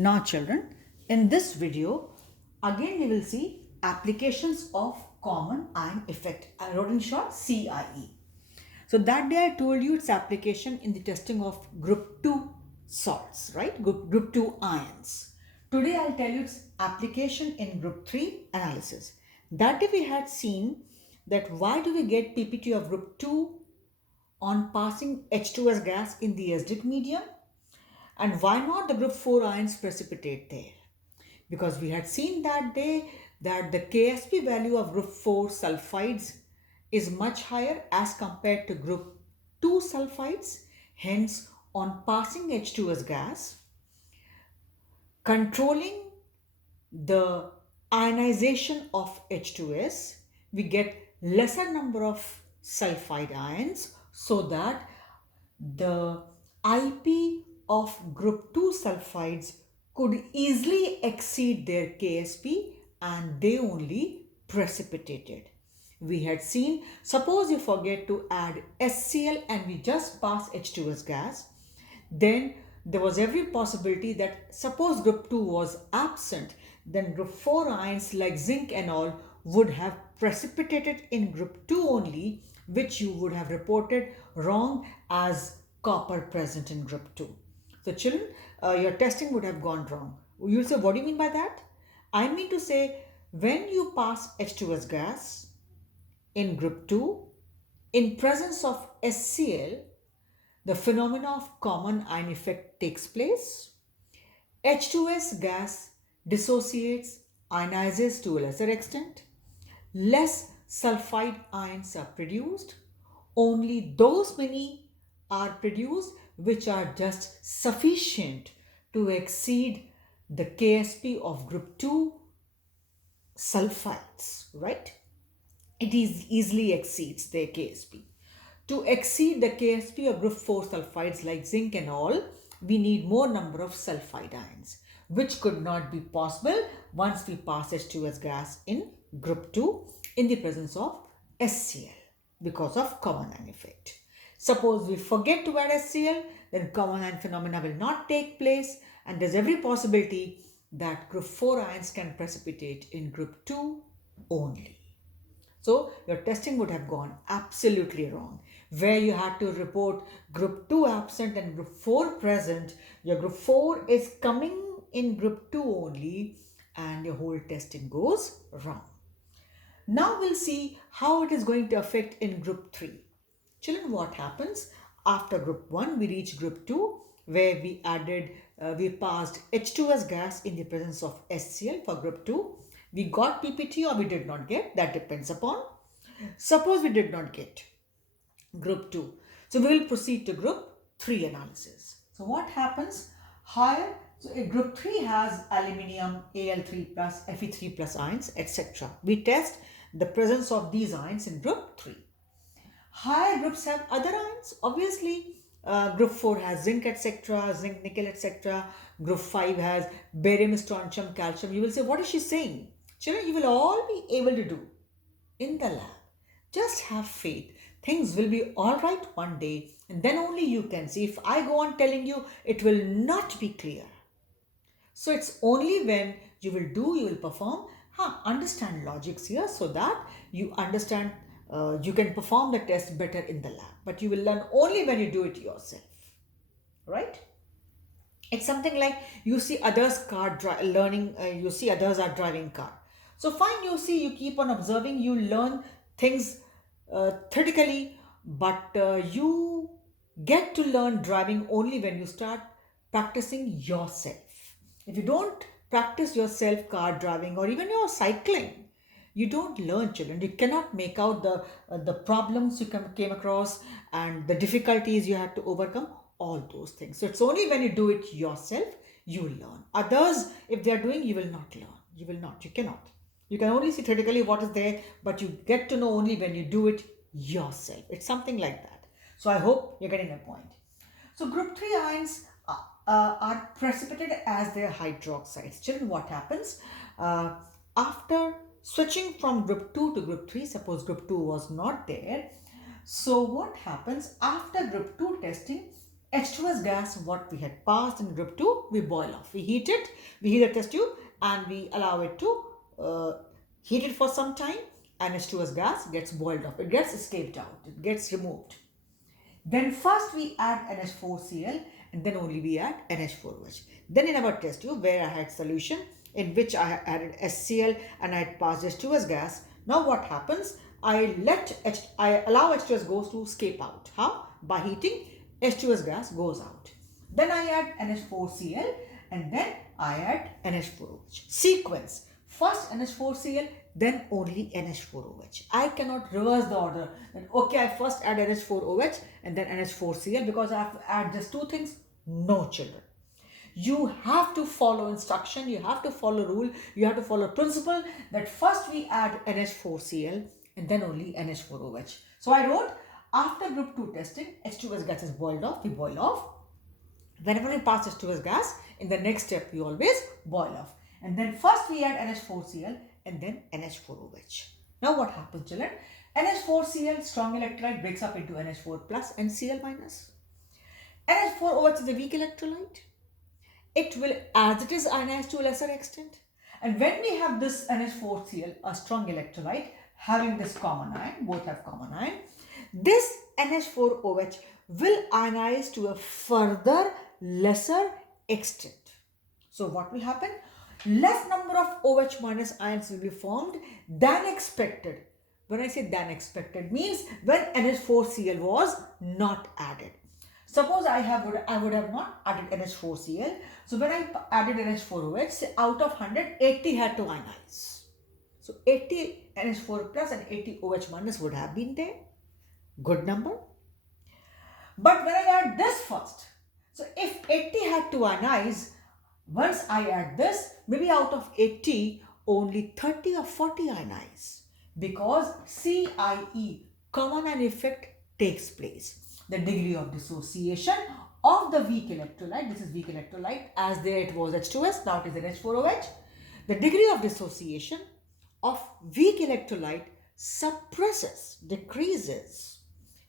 Now children, in this video, again we will see applications of common ion effect. I wrote in short CIE. So that day I told you its application in the testing of group 2 salts, right? Group 2 ions. Today I'll tell you its application in group 3 analysis. That day we had seen that why do we get PPT of group 2 on passing H2S gas in the acidic medium? And why not the group 4 ions precipitate there? Because we had seen that day that the Ksp value of group 4 sulfides is much higher as compared to group 2 sulfides. Hence, on passing H2S gas, controlling the ionization of H2S, we get lesser number of sulfide ions so that the IP of group 2 sulfides could easily exceed their Ksp and they only precipitated. We had seen, suppose you forget to add HCl and we just pass H2S gas, then there was every possibility that suppose group 2 was absent, then group 4 ions like zinc and all would have precipitated in group 2 only, which you would have reported wrong as copper present in group 2. So children, your testing would have gone wrong. You'll say, what do you mean by that? I mean to say, when you pass H2S gas in group 2, in presence of HCl, the phenomena of common ion effect takes place. H2S gas dissociates, ionizes to a lesser extent. Less sulfide ions are produced. Only those many are produced which are just sufficient to exceed the Ksp of group 2 sulfides, right? It easily exceeds their Ksp. To exceed the Ksp of group 4 sulfides like zinc and all, we need more number of sulfide ions, which could not be possible once we pass H2S gas in group 2 in the presence of HCl because of common ion effect. Suppose we forget to add HCl, then common ion phenomena will not take place and there's every possibility that group 4 ions can precipitate in group 2 only. So your testing would have gone absolutely wrong. Where you had to report group 2 absent and group 4 present, your group 4 is coming in group 2 only and your whole testing goes wrong. Now we'll see how it is going to affect in group 3. Children, what happens after group 1? We reach group 2 where we passed H2S gas in the presence of HCl for group 2. We got PPT or we did not get, that depends upon. Suppose we did not get group 2. So we will proceed to group 3 analysis. So what happens? Higher, so group 3 has aluminium, Al3 plus, Fe3 plus ions, etc. We test the presence of these ions in group 3. Higher groups have other ions. Obviously, group 4 has zinc, etc., zinc, nickel, etc. Group 5 has barium, strontium, calcium. You will say, what is she saying? Children, you will all be able to do in the lab. Just have faith. Things will be all right one day and then only you can see. If I go on telling you, it will not be clear. So it's only when you will do, you will perform. Understand logics here so that you understand, you can perform the test better in the lab. But you will learn only when you do it yourself. Right? It's something like you see others you see others are driving car. So fine, you see, you keep on observing, you learn things theoretically, but you get to learn driving only when you start practicing yourself. If you don't practice yourself car driving or even your cycling, you don't learn, children. You cannot make out the problems you came across and the difficulties you have to overcome, all those things. So it's only when you do it yourself, you will learn. Others, if they are doing, you will not learn. You cannot. You can only see theoretically what is there, but you get to know only when you do it yourself. It's something like that. So I hope you're getting the point. So group 3 ions are precipitated as their hydroxides. Children, what happens? After switching from group 2 to group 3, suppose group 2 was not there. So what happens after group 2 testing? H2S gas, what we had passed in group 2, we boil off. We heat it, we heat the test tube and we allow it to heat it for some time, and H2S gas gets boiled off. It gets escaped out, it gets removed. Then first we add NH4Cl and then only we add NH4OH. Then in our test tube where I had solution in which I added HCl and I had passed H2S gas, now what happens? I allow H2S gas to escape out. How? By heating, H2S gas goes out. Then I add NH4Cl and then I add NH4OH. Sequence. First NH4Cl, then only NH4OH. I cannot reverse the order. Then, okay, I first add NH4OH and then NH4Cl because I have to add just two things. No, children. You have to follow instruction, you have to follow rule, you have to follow principle that first we add NH4Cl and then only NH4OH. So I wrote, after group 2 testing, H2S gas is boiled off, we boil off. Whenever we pass H2S gas, in the next step we always boil off. And then first we add NH4Cl and then NH4OH. Now what happens, children? NH4Cl, strong electrolyte, breaks up into NH4 plus and Cl minus. NH4OH is a weak electrolyte. It will, as it is, ionize to a lesser extent. And when we have this NH4Cl, a strong electrolyte, having this common ion, both have common ion, this NH4OH will ionize to a further lesser extent. So what will happen? Less number of OH minus ions will be formed than expected. When I say than expected, means when NH4Cl was not added. Suppose I would have not added NH4Cl. So when I added NH4OH, say out of 100, 80 had to ionize. So 80 NH4 plus and 80 OH minus would have been there. Good number. But when I add this first, so if 80 had to ionize, once I add this, maybe out of 80, only 30 or 40 ionize. Because CIE, Comn IonEfct, takes place. The degree of dissociation of the weak electrolyte, this is weak electrolyte, as there it was H2S, now it is NH4OH. The degree of dissociation of weak electrolyte suppresses, decreases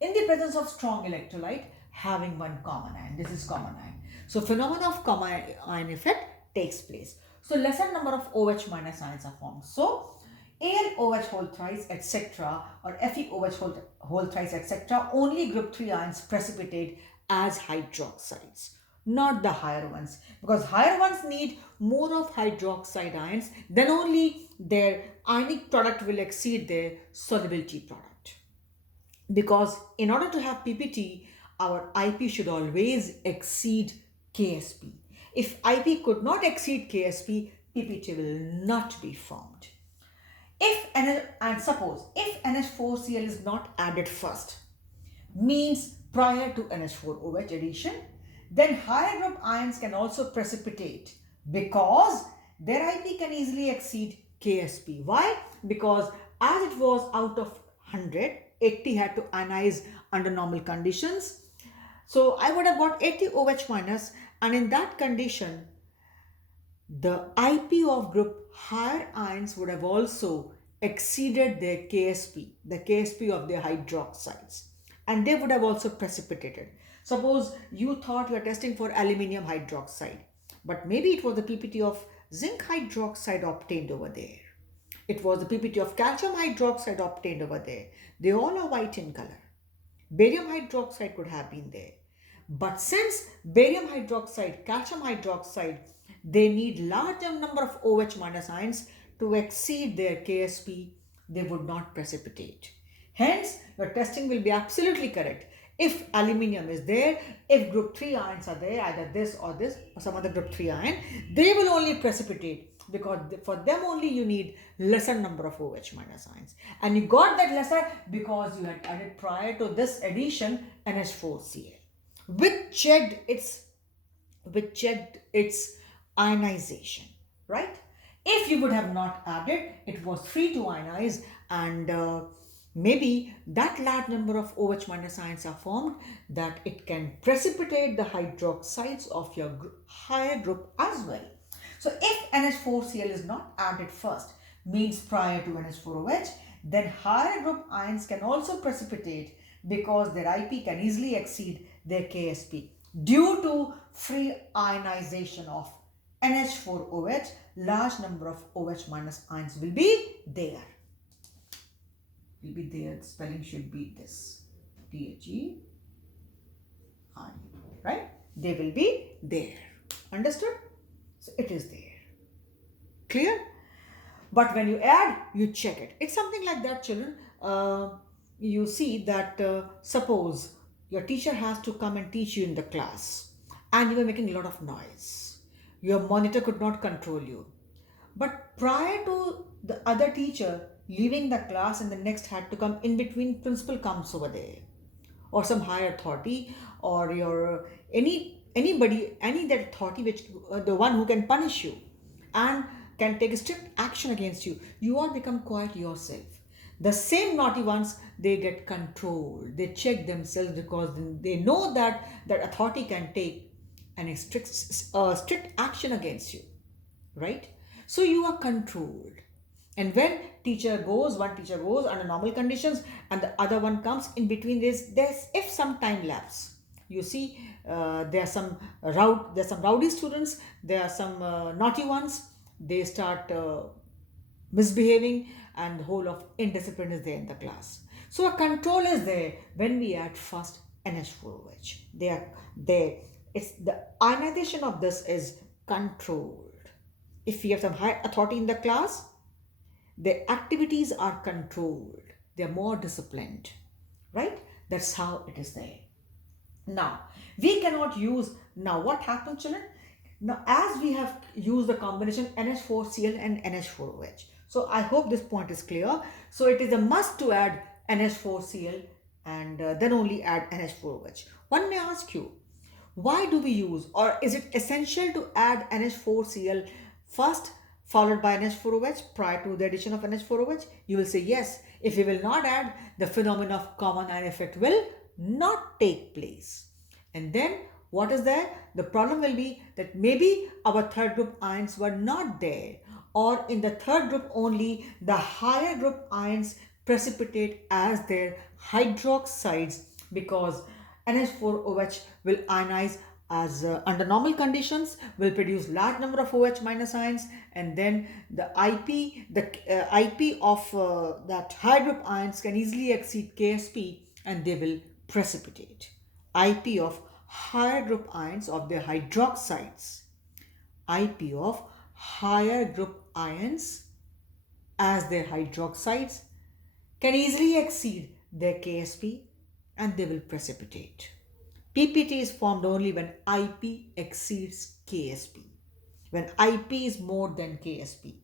in the presence of strong electrolyte having one common ion. This is common ion. So phenomena of Comn IonEfct takes place. So lesser number of OH minus ions are formed. So AlOH whole thrice, etc., or FeOH whole thrice, etc., only group 3 ions precipitate as hydroxides, not the higher ones, because higher ones need more of hydroxide ions, then only their ionic product will exceed their solubility product. Because in order to have PPT, our IP should always exceed KSP. If IP could not exceed KSP, PPT will not be formed. Suppose if NH4Cl is not added first, means prior to NH4OH addition, then higher group ions can also precipitate because their IP can easily exceed KSP. Why? Because as it was out of 100, 80 had to ionize under normal conditions. So I would have got 80 OH minus, and in that condition, the IP of group higher ions would have also exceeded their KSP, the KSP of their hydroxides, and they would have also precipitated. Suppose you thought you are testing for aluminium hydroxide, but maybe it was the PPT of zinc hydroxide obtained over there. It was the PPT of calcium hydroxide obtained over there. They all are white in color. Barium hydroxide could have been there. But since barium hydroxide, calcium hydroxide, they need larger number of OH minus ions to exceed their KSP, they would not precipitate. Hence, your testing will be absolutely correct. If aluminium is there, if group 3 ions are there, either this or some other group 3 ion, they will only precipitate, because for them only you need lesser number of OH minus ions. And you got that lesser because you had added prior to this addition NH4Cl, which checked its ionization, right? If you would have not added, it was free to ionize, and maybe that large number of OH minus ions are formed that it can precipitate the hydroxides of your higher group as well. So if NH4Cl is not added first, means prior to NH4OH, then higher group ions can also precipitate because their IP can easily exceed their KSP. Due to free ionization of NH4OH, large number of OH minus ions will be there. The spelling should be this. THE I, right? They will be there. Understood? So it is there. Clear? But when you add, you check it. It's something like that, children. You see that suppose your teacher has to come and teach you in the class and you were making a lot of noise. Your monitor could not control you. But prior to the other teacher leaving the class and the next had to come, in between principal comes over there, or some higher authority, or your any that authority which the one who can punish you and can take strict action against you, you all become quiet yourself. The same naughty ones, they get controlled, they check themselves, because they know that that authority can take an strict action against you, right? So you are controlled. And when one teacher goes under normal conditions and the other one comes in between, there's if some time lapse. You see, there's some rowdy students, there are some naughty ones. They start misbehaving, and the whole of indiscipline is there in the class. So a control is there when we add first NH4OH. It's the ionization of this is controlled. If we have some high authority in the class, their activities are controlled. They're more disciplined, right? That's how it is there. Now, we cannot use, now what happens, children? Now, as we have used the combination NH4Cl and NH4OH. So, I hope this point is clear. So, it is a must to add NH4Cl and then only add NH4OH. One may ask you, why do we use, or is it essential to add NH4Cl first followed by NH4OH prior to the addition of NH4OH? You will say yes. If we will not add, the phenomenon of Comn IonEfct will not take place. And then what is there? The problem will be that maybe our third group ions were not there, or in the third group only the higher group ions precipitate as their hydroxides, because NH4OH will ionize as under normal conditions, will produce large number of OH minus ions, and then the IP of that high group ions can easily exceed KSP, and they will precipitate. IP of higher group ions of their hydroxides, IP of higher group ions as their hydroxides can easily exceed their KSP, and they will precipitate. PPT is formed only when IP exceeds KSP, when IP is more than KSP.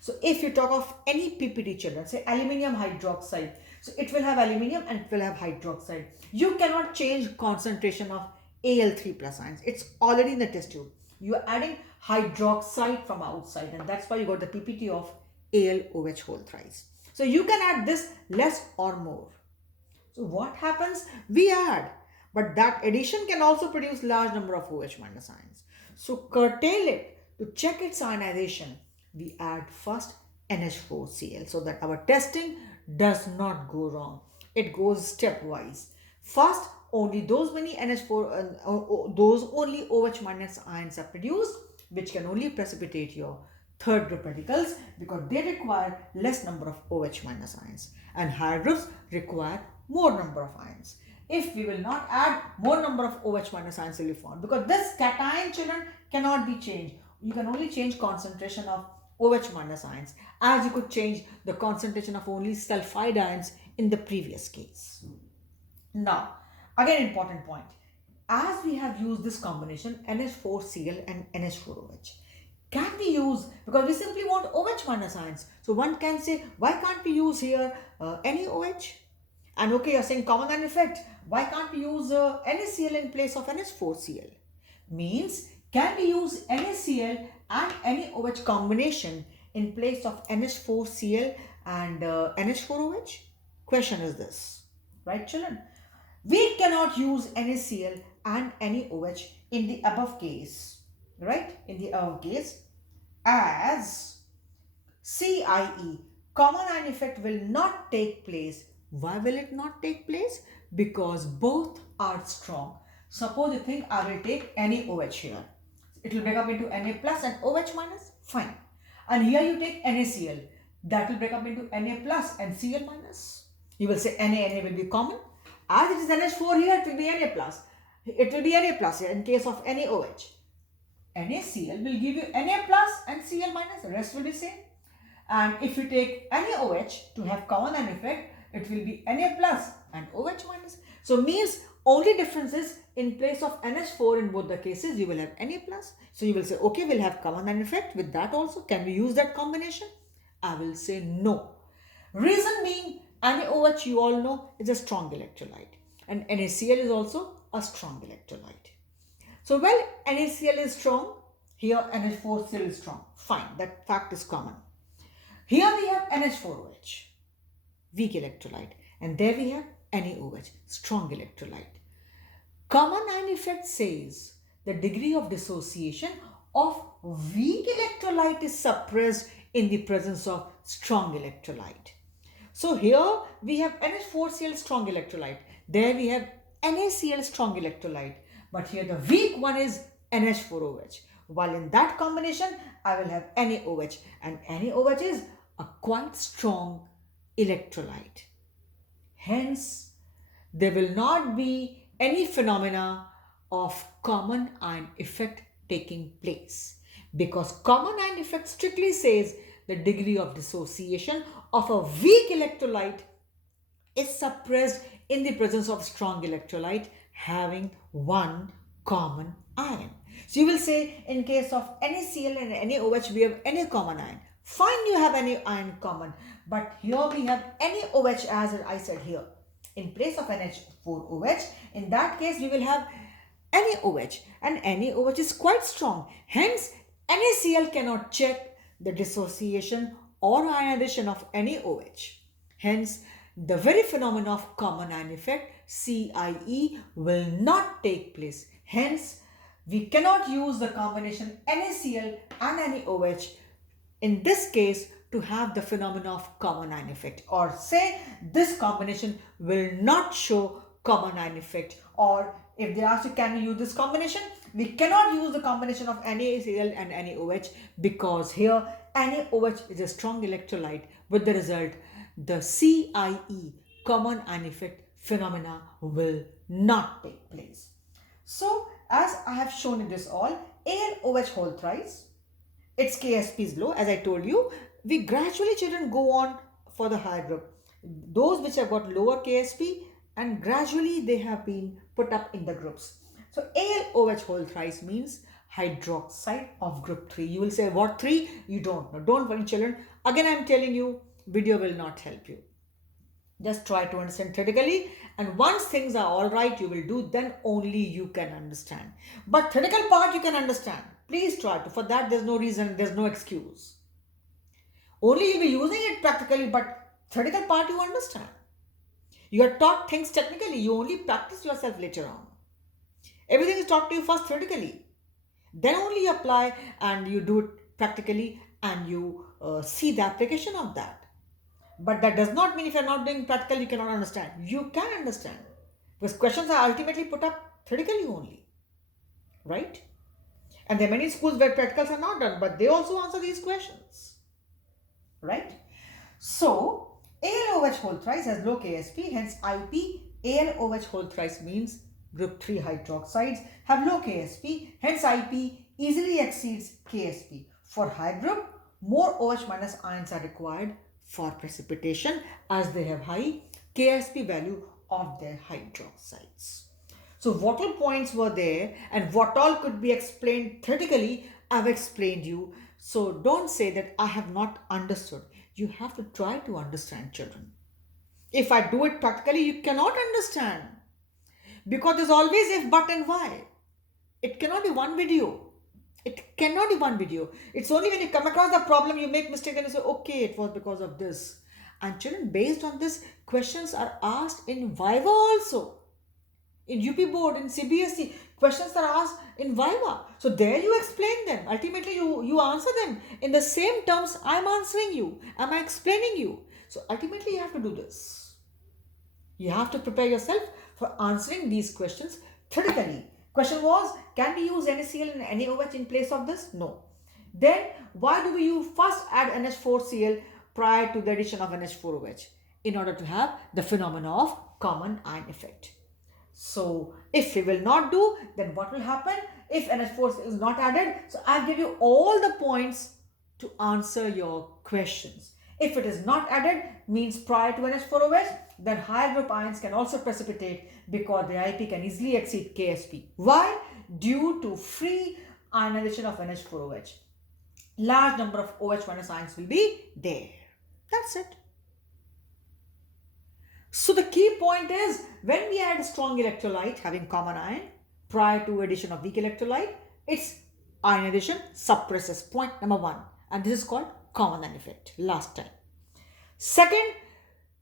So if you talk of any PPT, children, say aluminium hydroxide, so it will have aluminium and it will have hydroxide. You cannot change concentration of Al3 plus ions. It's already in the test tube. You are adding hydroxide from outside, and that's why you got the PPT of AlOH whole thrice. So you can add this less or more. So what happens? We add, but that addition can also produce large number of OH minus ions. So curtail it to check its ionization. We add first NH4Cl so that our testing does not go wrong. It goes stepwise. First, only those many those only OH minus ions are produced, which can only precipitate your third group radicals, because they require less number of OH minus ions, and higher groups require more number of ions. If we will not add, more number of OH minus ions will be formed, because this cation, children, cannot be changed. You can only change concentration of OH minus ions, as you could change the concentration of only sulfide ions in the previous case. Now, again important point. As we have used this combination NH4Cl and NH4OH, can we use, because we simply want OH minus ions. So one can say, why can't we use here any OH? And okay, you're saying Comn IonEfct, why can't we use NaCl in place of NH4Cl? Means, can we use NaCl and NaOH combination in place of NH4Cl and NH4OH? Question is this, right, children? We cannot use NaCl and NaOH in the above case, right? In the above case, as CIE, Comn IonEfct, will not take place. Why will it not take place? Because both are strong. Suppose you think I will take NaOH here. It will break up into Na plus and OH minus. Fine. And here you take NaCl. That will break up into Na plus and Cl minus. You will say Na will be common. As it is NH4 here, it will be Na plus. It will be Na plus here in case of NaOH. NaCl will give you Na plus and Cl minus. The rest will be same. And if you take NaOH to have Comn IonEfct, it will be Na plus and OH minus. So means only difference is in place of NH4 in both the cases, you will have Na plus. So you will say, okay, we'll have Comn IonEfct with that also. Can we use that combination? I will say no. Reason being, NaOH you all know is a strong electrolyte. And NaCl is also a strong electrolyte. So well, NaCl is strong. Here NH4 still is strong. Fine, that fact is common. Here we have NH4OH, weak electrolyte, and there we have NaOH, strong electrolyte. Comn IonEfct says the degree of dissociation of weak electrolyte is suppressed in the presence of strong electrolyte. So here we have NH4Cl strong electrolyte, there we have NaCl strong electrolyte, but here the weak one is NH4OH. While in that combination, I will have NaOH, and NaOH is a quite strong electrolyte. Hence, there will not be any phenomena of Comn IonEfct taking place, because Comn IonEfct strictly says the degree of dissociation of a weak electrolyte is suppressed in the presence of strong electrolyte having one common ion. So you will say in case of NaCl and NaOH we have any common ion. Fine, you have any ion common, but here we have NaOH as I said here. In place of NH4OH, in that case we will have NaOH, and NaOH is quite strong. Hence, NaCl cannot check the dissociation or ionization of NaOH. Hence, the very phenomenon of Comn IonEfct, CIE, will not take place. Hence, we cannot use the combination NaCl and NaOH in this case to have the phenomena of Comn IonEfct, or say this combination will not show Comn IonEfct, or if they ask you can we use this combination, we cannot use the combination of NaCl and NaOH because here NaOH is a strong electrolyte. With the result, the CIE, Comn IonEfct phenomena will not take place. So as I have shown in this all, AlOH whole thrice, its KSP is low. As I told you, we gradually children go on for the higher group. Those which have got lower KSP, and gradually they have been put up in the groups. So AlOH whole thrice means hydroxide of group 3. You will say what 3? You don't know. Don't worry children. Again I am telling you, video will not help you. Just try to understand theoretically, and once things are all right, you will do, then only you can understand. But theoretical part you can understand. Please try to. For that there's no reason, there's no excuse. Only you'll be using it practically, but theoretical part you understand. You are taught things technically, you only practice yourself later on. Everything is taught to you first theoretically. Then only you apply and you do it practically and you see the application of that. But that does not mean if you are not doing practical, you cannot understand. You can understand. Because questions are ultimately put up theoretically only. Right? And there are many schools where practicals are not done, but they also answer these questions. Right? So, AlOH whole thrice has low KSP, hence IP, AlOH whole thrice means group 3 hydroxides have low KSP, hence IP easily exceeds KSP. For high group, more OH minus ions are required for precipitation as they have high KSP value of their hydroxides. So what all points were there and what all could be explained theoretically, I've explained you. So don't say that I have not understood. You have to try to understand, children. If I do it practically, you cannot understand. Because there's always if, but and why. It cannot be one video. It cannot be one video. It's only when you come across the problem, you make mistake and you say, okay, it was because of this. And children, based on this, questions are asked in Viva also. In UP board, in CBSE, questions are asked in Viva. So there you explain them. Ultimately, you answer them in the same terms I'm answering you. Am I explaining you? So ultimately, you have to do this. You have to prepare yourself for answering these questions Theoretically, question was, can we use NaCl and NaOH in place of this? No. Then why do we first add NH4Cl prior to the addition of NH4OH? In order to have the phenomena of common ion effect. So if we will not do, then what will happen if NH4 is not added? So I give you all the points to answer your questions. If it is not added, means prior to NH4OH, then higher group ions can also precipitate because the IP can easily exceed Ksp. Why? Due to free ionization of NH4OH. Large number of OH minus ions will be there. That's it. So the key point is, when we add a strong electrolyte having common ion prior to addition of weak electrolyte, its ionization suppresses. Point number 1. And this is called Comn ion effect. Last time. Second,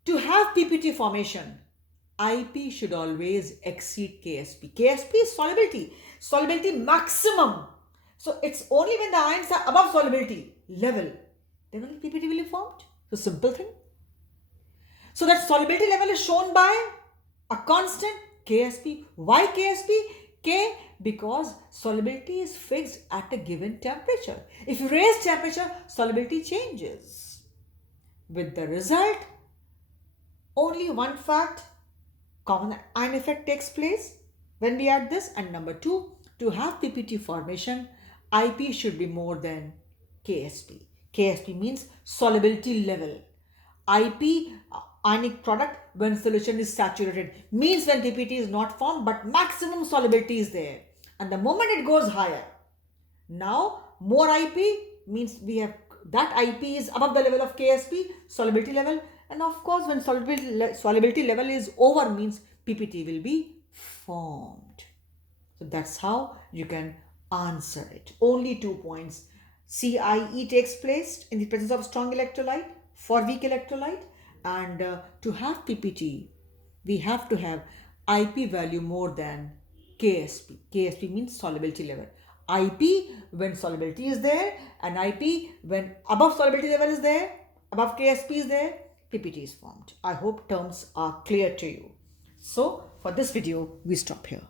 to have PPT formation, IP should always exceed Ksp. Ksp is solubility. Solubility maximum. So it's only when the ions are above solubility level, then only PPT will be formed. So simple thing. So that solubility level is shown by a constant Ksp. Why Ksp? K, because solubility is fixed at a given temperature. If you raise temperature, solubility changes. With the result, only one fact, Comn ion effect takes place when we add this. And number 2, to have PPT formation, IP should be more than Ksp. Ksp means solubility level. IP, ionic product, when solution is saturated, means when PPT is not formed but maximum solubility is there. And the moment it goes higher, now more IP means we have that IP is above the level of Ksp, solubility level. And of course, when solubility level is over, means PPT will be formed. So that's how you can answer it. Only 2 points. CIE takes place in the presence of strong electrolyte for weak electrolyte. And to have PPT, we have to have IP value more than Ksp. Ksp means solubility level. IP when solubility is there, and IP when above solubility level is there, above Ksp is there, PPT is formed. I hope terms are clear to you. So for this video, we stop here.